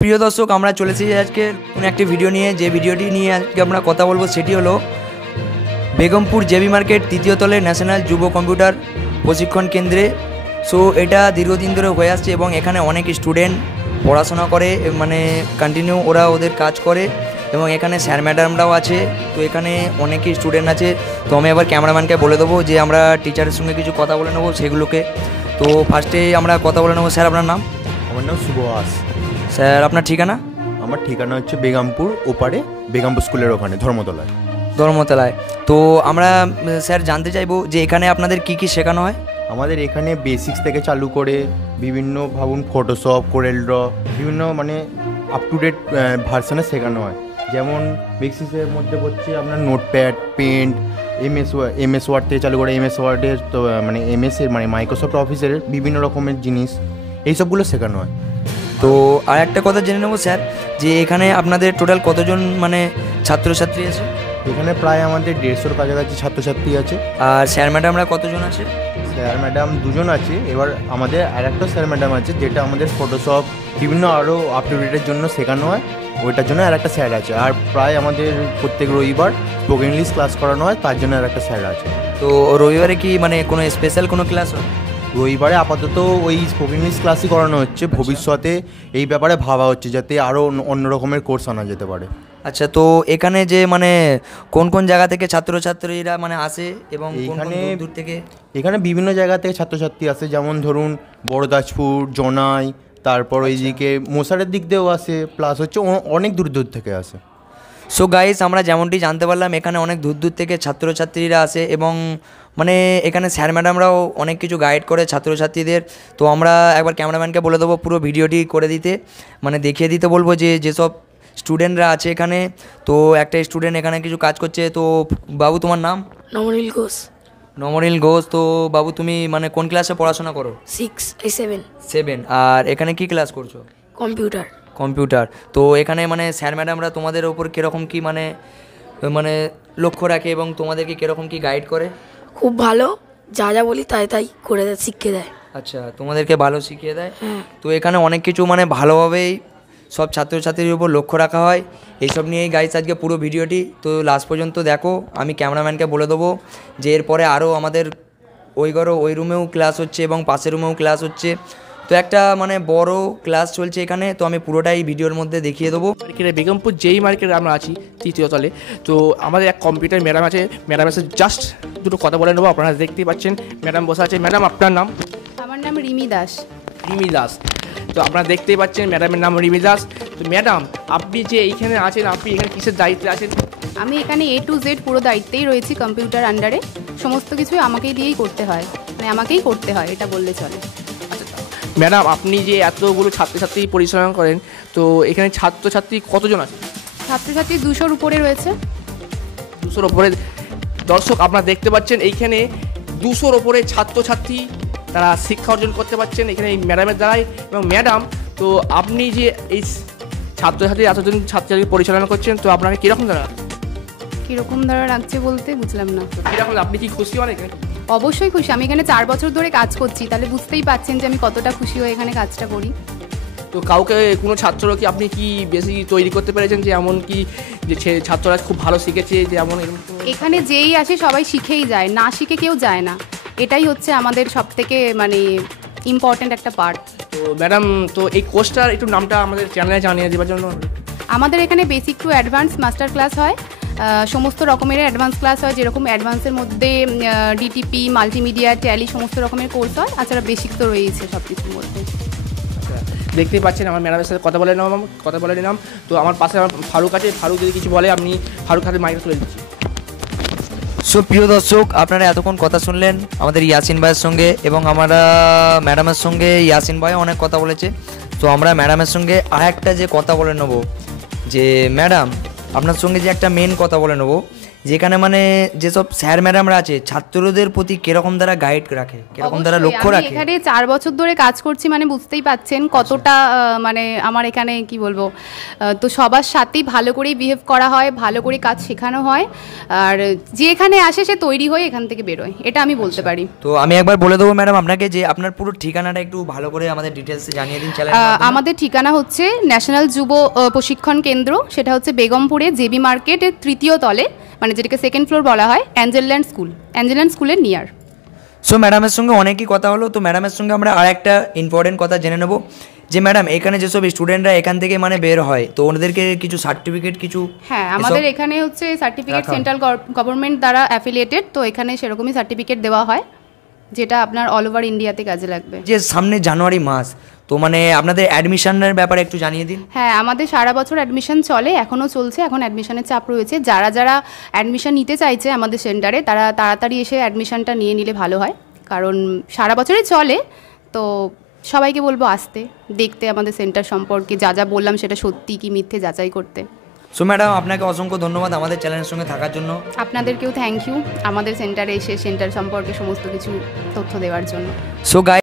প্রিয় দর্শক, আমরা চলে এসেছি আজকে কোনো একটি ভিডিও নিয়ে। যে ভিডিওটি নিয়ে আজকে আমরা কথা বলবো সেটি হলো বেগমপুর জেবি মার্কেট তৃতীয় তলে ন্যাশনাল যুব কম্পিউটার প্রশিক্ষণ কেন্দ্রে। সো এটা দীর্ঘদিন ধরে হয়ে আসছে এবং এখানে অনেক স্টুডেন্ট পড়াশোনা করে, মানে কন্টিনিউ ওরা ওদের কাজ করে এবং এখানে স্যার ম্যাডামরাও আছে। তো এখানে অনেকই স্টুডেন্ট আছে। তো আমি এবার ক্যামেরাম্যানকে বলে দেবো যে আমরা টিচারের সঙ্গে কিছু কথা বলে নেবো সেগুলোকে। তো ফার্স্টে আমরা কথা বলে নেবো। স্যার, আপনার নাম? আমার নাম শুভহাস। স্যার, আপনার ঠিকানা? আমার ঠিকানা হচ্ছে বেগমপুর ওপারে, বেগমপুর স্কুলের ওখানে ধর্মতলায়। ধর্মতলায়। তো আমরা স্যার জানতে চাইবো যে এখানে আপনাদের কি কি শেখানো হয়? আমাদের এখানে বেসিক্স থেকে চালু করে বিভিন্ন ভাবুন ফটোশপ, কোরেল ড্র, বিভিন্ন মানে আপ টু ডেট ভার্সনে শেখানো হয়। যেমন বেসিক্সের মধ্যে হচ্ছে আপনার নোটপ্যাড, পেন্ট, এমএস ওয়ার্ড থেকে চালু করে এমএস ওয়ার্ডের তো মানে এমএসের মানে মাইক্রোসফট অফিসের বিভিন্ন রকমের জিনিস এইসবগুলো শেখানো হয়। তো আর একটা কথা জেনে নেবো স্যার, যে এখানে আপনাদের টোটাল কতজন মানে ছাত্রছাত্রী আছে? এখানে প্রায় আমাদের 150-র কাছাকাছি ছাত্রছাত্রী আছে। আর স্যার ম্যাডামরা কতজন আছে? স্যার ম্যাডাম 2জন আছে। এবার আমাদের আর একটা স্যার ম্যাডাম আছে যেটা আমাদের ফটোশপ বিভিন্ন আরও আপ টু ডেটের জন্য শেখানো হয়, ওইটার জন্য আর একটা স্যার আছে। আর প্রায় আমাদের প্রত্যেক রবিবার স্পোকেন ইংলিশ ক্লাস করানো হয়, তার জন্য আর একটা স্যার আছে। তো রবিবারে কি মানে কোনো স্পেশাল কোনো ক্লাস হয়? রবিবারে আপাতত ওই স্পোকেন ইংলিশ ক্লাসই করানো হচ্ছে। ভবিষ্যতে এই ব্যাপারে ভাবা হচ্ছে যাতে আরও অন্য রকমের কোর্স আনা যেতে পারে। আচ্ছা, তো এখানে যে মানে কোন কোন জায়গা থেকে ছাত্রছাত্রীরা মানে আসে এবং এইখানে দূর থেকে? এখানে বিভিন্ন জায়গা থেকে ছাত্রছাত্রী আসে, যেমন ধরুন বড়দাজপুর, জোনাই, তারপর ওইদিকে মোসারের দিক দিয়েও আসে, প্লাস হচ্ছে অনেক দূর দূর থেকে আসে। সো গাইস, আমরা যেমনটি জানতে পারলাম এখানে অনেক দূর দূর থেকে ছাত্রছাত্রীরা আসে এবং মানে এখানে স্যার ম্যাডামরাও অনেক কিছু গাইড করে ছাত্রছাত্রীদের। তো আমরা একবার ক্যামেরাম্যানকে বলে দেবো পুরো ভিডিওটি করে দিতে, মানে দেখিয়ে দিতে বলবো যে যেসব স্টুডেন্টরা আছে এখানে। তো একটা স্টুডেন্ট এখানে কিছু কাজ করছে। তো বাবু, তোমার নাম? নমনীল ঘোষ। নমনীল ঘোষ। তো বাবু, তুমি মানে কোন ক্লাসে পড়াশোনা করো? 7। 7। আর এখানে কি ক্লাস করছো? কম্পিউটার। কম্পিউটার। তো এখানে মানে স্যার ম্যাডামরা তোমাদের ওপর কীরকম কি মানে মানে লক্ষ্য রাখে এবং তোমাদেরকে কীরকম কি গাইড করে? খুব ভালো, যা যা বলি তাই তাই করে দেয়, শিখিয়ে দেয়। আচ্ছা, তোমাদেরকে ভালো শিখিয়ে দেয়। হ্যাঁ। তো এখানে অনেক কিছু মানে ভালোভাবেই সব ছাত্রছাত্রীর উপর লক্ষ্য রাখা হয়। এইসব নিয়েই গাইস আজকে পুরো ভিডিওটি। তো লাস্ট পর্যন্ত দেখো। আমি ক্যামেরাম্যানকে বলে দেবো যে এরপরে আরও আমাদের ওই রুমেও ক্লাস হচ্ছে এবং পাশের রুমেও ক্লাস হচ্ছে। তো একটা মানে বড় ক্লাস চলছে এখানে। তো আমি পুরোটাই ভিডিওর মধ্যে দেখিয়ে দেবো। মার্কেটে বেগমপুর যেই মার্কেটে আমরা আছি তৃতীয় তলে। তো আমাদের এক কম্পিউটার ম্যাডাম আছে, ম্যাডামের সাথে জাস্ট দুটো কথা বলে নেবো। আপনারা দেখতেই পাচ্ছেন ম্যাডাম বসে আছে। ম্যাডাম, আপনার নাম? আমার নাম রিমি দাস। রিমি দাস। তো আপনারা দেখতেই পাচ্ছেন ম্যাডামের নাম রিমি দাস। তো ম্যাডাম, আপনি যে এইখানে আছেন, আপনি এখানে কিসের দায়িত্বে আছেন? আমি এখানে A to Z পুরো দায়িত্বেই রয়েছি কম্পিউটার আন্ডারে। সমস্ত কিছুই আমাকেই দিয়েই করতে হয়, মানে আমাকেই করতে হয় এটা বললে চলে। ম্যাডাম, আপনি যে এতগুলো ছাত্রছাত্রী পরিচালনা করেন, তো এখানে ছাত্রছাত্রী কতজন আছে? ছাত্রছাত্রী 200-র উপরে রয়েছে। 200-র ওপরে। দর্শক, আপনারা দেখতে পাচ্ছেন এইখানে 200-র ওপরে ছাত্রছাত্রী তারা শিক্ষা অর্জন করতে পারছেন এখানে এই ম্যাডামের দ্বারাই। এবং ম্যাডাম, তো আপনি যে এই ছাত্রছাত্রী এতজন ছাত্রছাত্রী পরিচালনা করছেন, তো আপনাকে কীরকম দ্বারা কীরকম ধরা রাখছে বলতে বুঝলাম না। কীরকম, আপনি কি খুশি হন এখানে? অবশ্যই খুশি। আমি এখানে 4 বছর ধরে কাজ করছি, তাহলে বুঝতেই পাচ্ছেন যে আমি কতটা খুশি হয়ে এখানে কাজটা করি। তো কাউকে কোনো ছাত্র কি আপনি কি বেশি তৈরি করতে পেরেছেন যে এমন কি যে ছাত্ররা খুব ভালো শিখেছে, যে এমন এখানে যেই আসে সবাই শিখেই যায়, না শিখে কেউ যায় না। এটাই হচ্ছে আমাদের সবথেকে মানে ইম্পর্ট্যান্ট একটা পার্ট। তো ম্যাডাম, তো এই কোর্সটার একটু নামটা আমাদের চ্যানেলে জানিয়ে দেওয়ার জন্য। আমাদের এখানে basic to advance master class হয়। সমস্ত রকমের অ্যাডভান্স ক্লাস হয়, যেরকম অ্যাডভান্সের মধ্যে ডিটিপি, মাল্টিমিডিয়া, ট্যালি সমস্ত রকমের কোর্স হয়। তাছাড়া বেসিক তো রয়েছে সব কিছুর মধ্যে। দেখতেই পাচ্ছেন আমার ম্যাডামের সাথে কথা বলে নিলাম। তো আমার পাশে আমার ফারুক আছে। ফারুক যদি কিছু বলে, আপনি ফারুক হাতে মাইকে তুলে দিচ্ছি। সো প্রিয় দর্শক, আপনারা এতক্ষণ কথা শুনলেন আমাদের ইয়াসিন ভাইয়ের সঙ্গে এবং আমরা ম্যাডামের সঙ্গে। ইয়াসিন ভাই অনেক কথা বলেছে। তো আমরা ম্যাডামের সঙ্গে আর একটা যে কথা বলে নেবো, যে ম্যাডাম আপনার সঙ্গে যে একটা মেন কথা বলে নেবো, যেখানে মানে যেসব স্যার ম্যাডামরা আছে ছাত্রদের প্রতি কিরকম তারা গাইড রাখে, কিরকম তারা অবশ্যই, লক্ষ্য আমি রাখে। এখানে 4 বছর ধরে কাজ করছি, মানে বুঝতেই পাচ্ছেন কতটা মানে আমার এখানে কি বলবো, তো সবার সাথেই ভালো করেই বিহেভ করা হয়, ভালো করে কাজ শেখানো হয়, আর যে এখানে আসে সে তৈরি হয়ে এখান থেকে বেরোয়, এটা আমি বলতে পারি। তো আমি একবার বলে দেবো ম্যাডাম আপনাকে যে আপনার পুরো ঠিকানাটা একটু ভালো করে আমাদের ডিটেলসে জানিয়ে দিন চ্যানেল। আমাদের ঠিকানা হচ্ছে ন্যাশনাল যুব প্রশিক্ষণ কেন্দ্র, সেটা হচ্ছে বেগমপুরে জেবি মার্কেটের 3য় তলে, মানে যেটাকে 2nd ফ্লোর বলা হয়, অ্যাঞ্জেলল্যান্ড স্কুল, অ্যাঞ্জেলল্যান্ড স্কুলের নিয়ার। সো ম্যাডামের সঙ্গে অনেকই কথা হলো, তো ম্যাডামের সঙ্গে আমরা আর একটা ইম্পর্টেন্ট কথা জেনে নেব যে ম্যাডাম এখানে যেসব স্টুডেন্টরা এখান থেকে মানে বের হয় তো ওনাদেরকে কিছু সার্টিফিকেট কিছু। হ্যাঁ, আমাদের এখানে হচ্ছে সার্টিফিকেট সেন্ট্রাল গভর্নমেন্ট দ্বারা অ্যাফিলিয়েটেড, তো এখানে সেরকমই সার্টিফিকেট দেওয়া হয় যেটা আপনার অল ওভার ইন্ডিয়াতে কাজে লাগবে। যে সামনে জানুয়ারি মাস, তো মানে আপনাদের অ্যাডমিশনের ব্যাপারে একটু জানিয়ে দিন। হ্যাঁ, আমাদের সারা বছর অ্যাডমিশন চলে, এখনও চলছে, এখন অ্যাডমিশনের চাপ রয়েছে। যারা যারা অ্যাডমিশন নিতে চাইছে আমাদের সেন্টারে তারা তাড়াতাড়ি এসে অ্যাডমিশনটা নিয়ে নিলে ভালো হয়, কারণ সারা বছরই চলে। তো সবাইকে বলবো আসতে, দেখতে আমাদের সেন্টার সম্পর্কে, যা যা বললাম সেটা সত্যি কি মিথ্যে যাচাই করতে। সো ম্যাডাম আপনাকে অসংখ্য ধন্যবাদ আমাদের চ্যানেলের সঙ্গে থাকার জন্য। আপনাদেরকেও থ্যাংক ইউ আমাদের সেন্টারে এসে সেন্টার সম্পর্কে সমস্ত কিছু তথ্য দেওয়ার জন্য। So guys